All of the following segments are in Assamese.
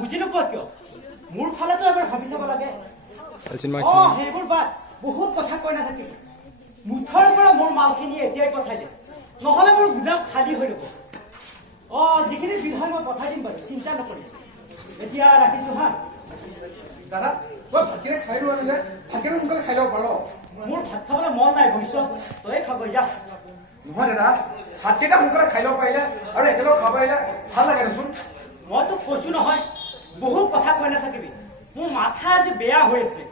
বুজি নোপোৱা কিয় মোৰ ফালেতো এবাৰ ভাবি চাব লাগে সেইবোৰ বাদ বহুত কথা কৈ নাথাকিব মুঠৰ পৰা মোৰ মালখিনি এতিয়াই পঠাই দে নহ'লে মোৰ গুদাম খালী হৈ ৰ'ব যিখিনি বিধান মই পঠাই দিম বাৰু চিন্তা নকৰিম এতিয়া ৰাখিছো হা দাদা তই ভাতকেইটা খাই লোৱা নিলে ভাতকেইটা সোনকালে খাই ল'ব পাৰ মোৰ ভাত খাবলৈ মন নাই বুজিছ তই খাব যা নহয় দাদা ভাতকেইটা সোনকালে খাই ল'ব পাৰিলে আৰু একেলগে খাব পাৰিলে ভাল লাগে দেচোন মই তোক কৈছো নহয় বহুত কথা কৈ নাথাকিবি মোৰ মাথা আজি বেয়া হৈ আছে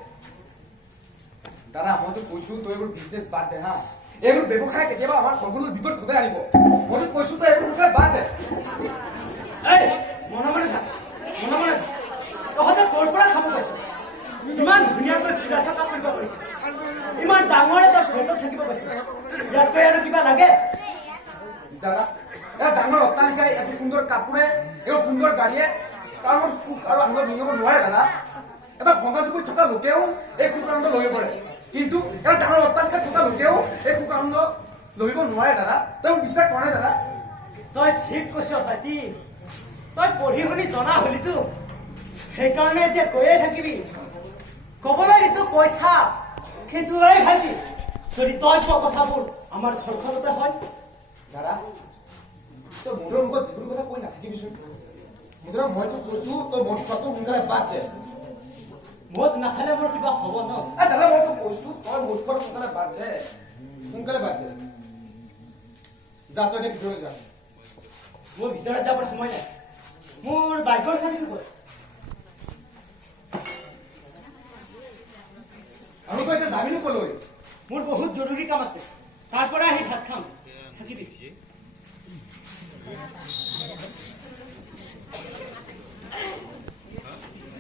দাদা মইতো কৈছো তই এইবোৰ বিজনেছ বাদ দে হা এইবোৰ ব্যৱসায় কেতিয়াবা আমাৰ সকলো বিপদ ঘটাই আনিব মইতো কৈছো তই এইবোৰ সোনকালে বাদ দে মনে মনে থাক তহঁতে ক'ৰ পৰা খাব পাইছ ইমান ধুনীয়াকৈ পূজা চকা কৰিব পাৰিছ ইমান ডাঙৰ এটা ঘৰত থাকিব পাৰিছ ইয়াতকৈ আৰু কিবা লাগে দাদা এটা ডাঙৰ অট্টালিকাই এটি সুন্দৰ কাপোৰে এই সুন্দৰ গাড়ীয়ে তাৰ সুখ আৰু আনন্দ মিলিব নোৱাৰে দাদা এটা ভঙা জুপুৰিত থকা লোকেও এই সুখ আনন্দ লৈ পৰে কিন্তু এটা ডাঙৰ অট্টালিকাত থকা লোকেও এই সুখ আনন্দ লভিব নোৱাৰে দাদা তই মোক বিশ্বাস কৰা নাই দাদা তই ঠিক কৈছ ভাইটি তই পঢ়ি শুনি জনা হলিতো সেইকাৰণে এতিয়া কৈয়ে থাকিবি ক'বলৈ দিছো কৈ থাক কিন্তু এই ভাইটি যদি তই কোৱা কথাবোৰ আমাৰ ঘৰখনতে হয় দাদা তই মধুৰ মুখত যিকোনো কথা কৈ নাথাকিবিচোন মুঠতে মইতো কৈছো তই মদ খোৱাটো সোনকালে বাদ দে মদ নাখালে মোৰ কিবা হ'ব ন দাদা মইতো কৈছো তই মদ খোৱাটো সোনকালে বাদ দে যা তই এতিয়া ভিতৰলৈ যা মোৰ ভিতৰত যাবৰ সময় নাই মোৰ বাইকৰ চাবিটো ক'ত আৰু তই এতিয়া যাবিনো ক'লৈ মোৰ বহুত জৰুৰী কাম আছে তাৰ পৰা আহি ভাত খাম থাকিবি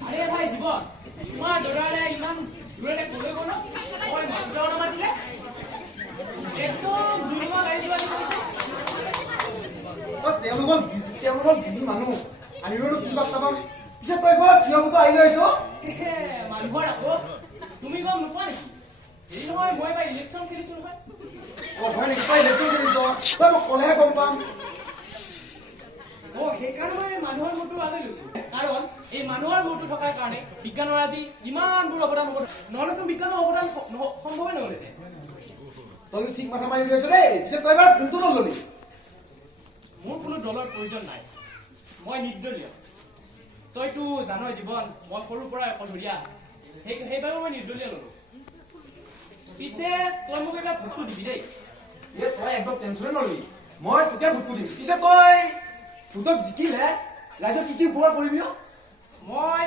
আৰে ভাই জীবন তোমাৰ দৌড়ালে ইমান দূৰে কলে গ'ল মই মাত্ৰ নামাতিলে একদম দুৰ্গা গাড়ী দিবা তেওঁলোকৰ বিজি মানুহ আমি বাৰু কি বাৰ্তা পাম পিছে তই ঘৰত থিয় মতো আহি লৈছ মানুহৰ আকৌ তুমি গম নোপোৱা নেকি এই নহয় মই এবাৰ ইলেকশ্যন খেলিছো নহয় হয় নেকি তই ইলেকশ্যন খেলিছ তই মোক ক'লেহে গম পাম সেইকাৰণে মই মানুহৰ মূৰটো আনি লৈছো কাৰণ এই মানুহৰ মূৰটো থকাৰ কাৰণে বিজ্ঞানৰ আজি ইমানবোৰ অৱদান হ'ব নহ'লেচোন বিজ্ঞানৰ অৱদান সম্ভৱেই নহ'লহেঁতেন তই ঠিক মাথা মাৰি লৈছ দেই পিছে তই এবাৰ কোনটো দল ল'লি মোৰ কোনো দলৰ প্ৰয়োজন নাই মই নিৰ্দলীয় তইতো জানই জীৱন মই সৰুৰ পৰা অকলশৰীয়া সেইবাবে মই নিৰ্দলীয় ল'লো পিছে তই মোক এটা ভোটটো দিবি দেই তই একদম টেনশ্যনে নলবি মই তোকে ভোটটো দিম পিছে তই ভোটত জিকিলে ৰাইজক কি উপকাৰ কৰিবি মই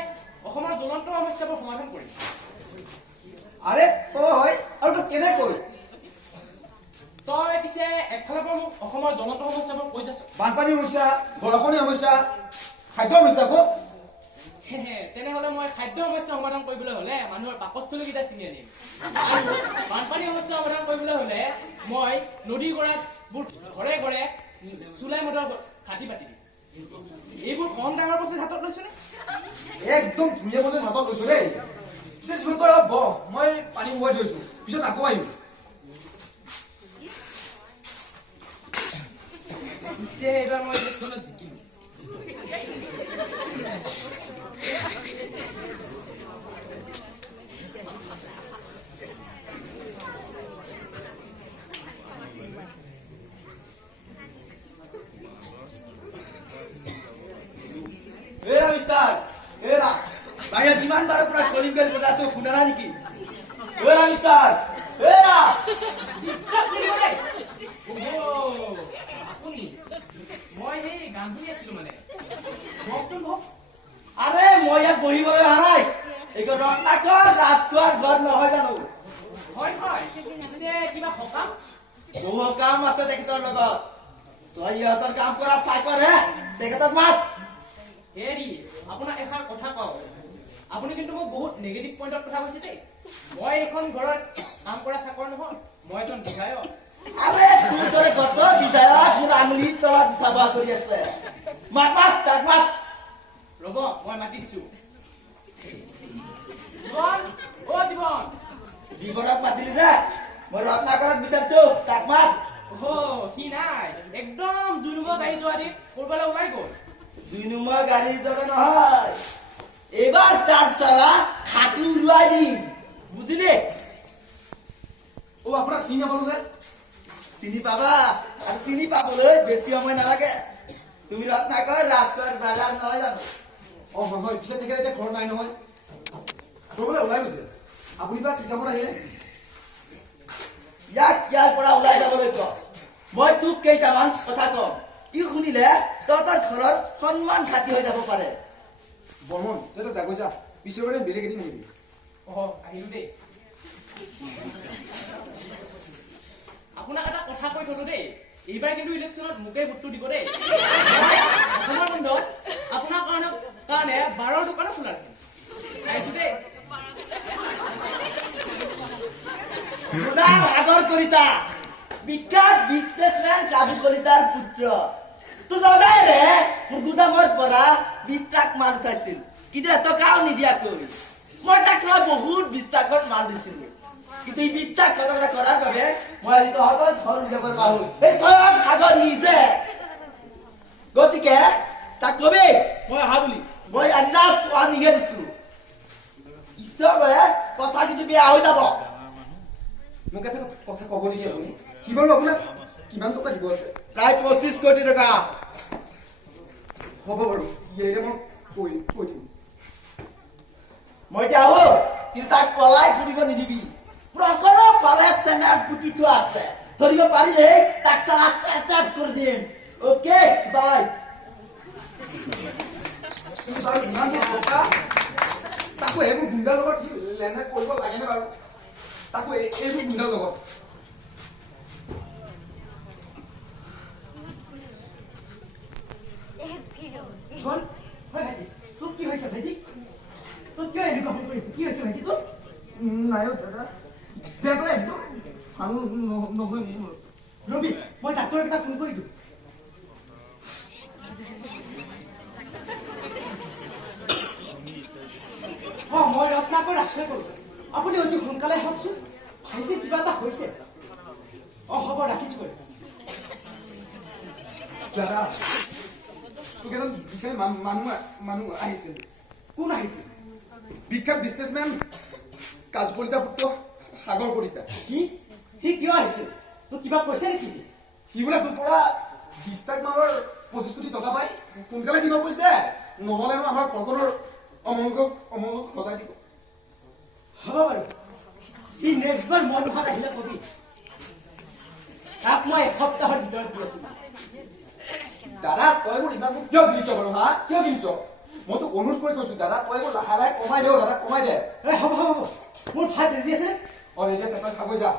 অসমৰ জ্বলন্ত সমস্যাবোৰ সমাধান কৰিম আৰে তই আৰু তই কেনেকৈ তই পিছে একফালৰ পৰা মোক অসমৰ জ্বলন্ত সমস্যাবোৰ কৈ যাছ বানপানী সমস্যা বৰষুণৰ সমস্যা খাদ্য সমস্যা আকৌ তেনেহ'লে মই খাদ্য সমস্যা সমাধান কৰিবলৈ হ'লে মানুহৰ পাকস্থলীকেইটা ছিঙি আনিম আৰু বানপানী সমস্যা সমাধান কৰিবলৈ হ'লে মই নদীৰ গৰাবোৰ ঘৰে ঘৰে চুলাই মটৰ কাটি পাতি দিম এইবোৰ কম ডাঙৰ বস্তু হাতত লৈছনে একদম ধুনীয়া বস্তু হাতত লৈছো দেই পিছে যিমান তই অলপ বহ মই পানী মোবাই থৈছো পিছত আকৌ আহিম পিছে এইবাৰ মই ইলেকশ্যনত জিকিম বাহিৰত ইমান বাৰৰ পৰা কলিং বেল বজাইছো শুনা নাই নেকি মই সেই গান শুনি আছিলো মানে আৰে মই ইয়াত বহিবলৈ অহা নাই এইখন ৰত্নাকৰ ৰাজখোৱাৰ ঘৰ নহয় জানো হয় পিছে কিবা সকাম বহু কাম আছে তেখেতৰ লগত তই ইহঁতৰ কাম কৰা চাকৰ হে তেখেতক মাত হেৰি আপোনাক এষাৰ কথা কওঁ আপুনি কিন্তু মোক বহুত নেগেটিভ পইণ্টত কথা কৈছে দেই মই এইখন ঘৰত কাম কৰা চাকৰ নহয় মই এজন বিধায়ক আৰে তোৰ দৰে গত বিধায়ক মোৰ আঙুলিৰ তলত উঠা বহা কৰি আছে মাত তাক মাত ৰ'ব মই মাতি দিছো জীৱন জীৱন জীৱনক মাতিলি যে মই ৰত্নাকৰক বিচাৰিছো তাক মাত সি নাই একদম জুনুব গাড়ী যোৱা দি ক'ৰবালৈ ওলাই গ'ল জুনুমা গাড়ির দরে নহয় এবার তার সালা খাটু উড়াই দিম বুঝলি ও আপোনাক চিনি নাপালো যে চিনি পাবা আর চিনি পাবলৈ বেছি সময় নালাগে তুমি রত্নাকর রাজকর বাজার নহয় জানো অ হয় হয় পিছে তেখেত এতিয়া ঘৰত নাই নহয় ক'ৰবালৈ ওলাই গৈছে আপুনি বা কি কামত আহিলে ইয়াক ইয়াৰ পৰা ওলাই যাবলৈ ক মই তোক কেইটামান কথা কম ই শুনিলে তহঁতৰ ঘৰৰ সন্মান ঘাটি হৈ যাব পাৰে বৰ্মন তই এটা জাগৈ যা পিছৰ বাৰে বেলেগ এদিন আহিবি আহিলো দেই আপোনাক এটা কথা কৈ থলো দেই এইবাৰ কিন্তু ইলেকশ্যনত মোকে ভোটটো দিব দেই অসমৰ বন্ধত আপোনাৰ কাৰণে 12 দোকানো খোলা ৰাখিম আহিছো দেই গুণাৰ আগৰ কলিতা বিখ্যাত বিজনেছমেন কাজু কলিতাৰ পুত্ৰ তো জানাই ৰে মোৰ গুদামৰ পৰা 20 ট্ৰাক মাল উঠাইছিল কিন্তু এটকাও নিদিয়াকৈ মই তাক বহুত বিশ্বাসত মাল দিছিলো কিন্তু এই বিশ্বাসঘাতকতা কৰাৰ বাবে মই আজি তহঁতৰ ঘৰ উলিয়াব পাৰো এই স্বয়ং আগৰ নিজে গতিকে তাক কবি মই অহা বুলি মই আজি চোৱা নিগে দিছো ঈশ্বৰে কথা কিন্তু বেয়া হৈ যাব মোক এটা কথা ক'ব নেকি আপুনি সি বাৰু আপোনাক কিমান টকা দিব আছে প্ৰায় 25 কোটি টকা হ'ব বাৰু ইয়াৰে মই কৈ দিম মই এতিয়া আহো কিন্তু তাক পলাই ফুৰিব নিদিবি সকলো ফালে চেনাৰ পুতি থোৱা আছে ধৰিব পাৰিলে তাক চালা চেটাপ কৰি দিম অ'কে বাই বাৰু ইমান টকা তাকো এইবোৰ গুণ্ডাৰ লগত সি লেনদেন কৰিব লাগেনে বাৰু তাকো এইবোৰ গুণ্ডাৰ লগত হয় ভাইটি তোৰ কি হৈছে ভাইটি তোৰ কিয় এনেকুৱা হৈ পৰিছে কি হৈছে ভাইটি তোৰ নাই দাদা বেয়া একদম ভাল নহয় মোৰ ৰবি মই ডাক্তৰক এটা ফোন কৰি দিওঁ মই ৰত্নাকৰ ৰাজকীয় কৰোঁ আপুনি অতি সোনকালে আহকচোন ভাইটি কিবা এটা হৈছে হ'ব ৰাখিছোঁ দাদা তোক এজন বিচাৰি মানুহ আহিছিল কোন আহিছিল বিখ্যাত বিজনেছমেন কাজু কলিতা পুত্ৰ সাগৰ কলিতা সি কিয় আহিছিল তোক কিবা কৈছে নেকি সি বোলে তোৰ পৰা 20 ট্ৰাক মালৰ 25 কোটি টকা পাই সোনকালে দিব কৈছে নহ'লে আমাৰ ঘৰখনৰ অমংগল সদায় দিব হ'ব বাৰু সি নেক্সট বাৰ মই নোহোৱাত আহিলে কবি তাক মই এসপ্তাহৰ ভিতৰত দি আছো দাদা তই মোৰ ইমান কিয় দিছ বাৰু হা কিয় দিছ মই তোক অনুৰোধ কৰি কৈছো দাদা তই মোৰ লাহে লাহে কমাই দে দাদা কমাই দে হ'ব মোৰ ভাত ৰেডি আছে নে ৰেডি আছে তই খাব যা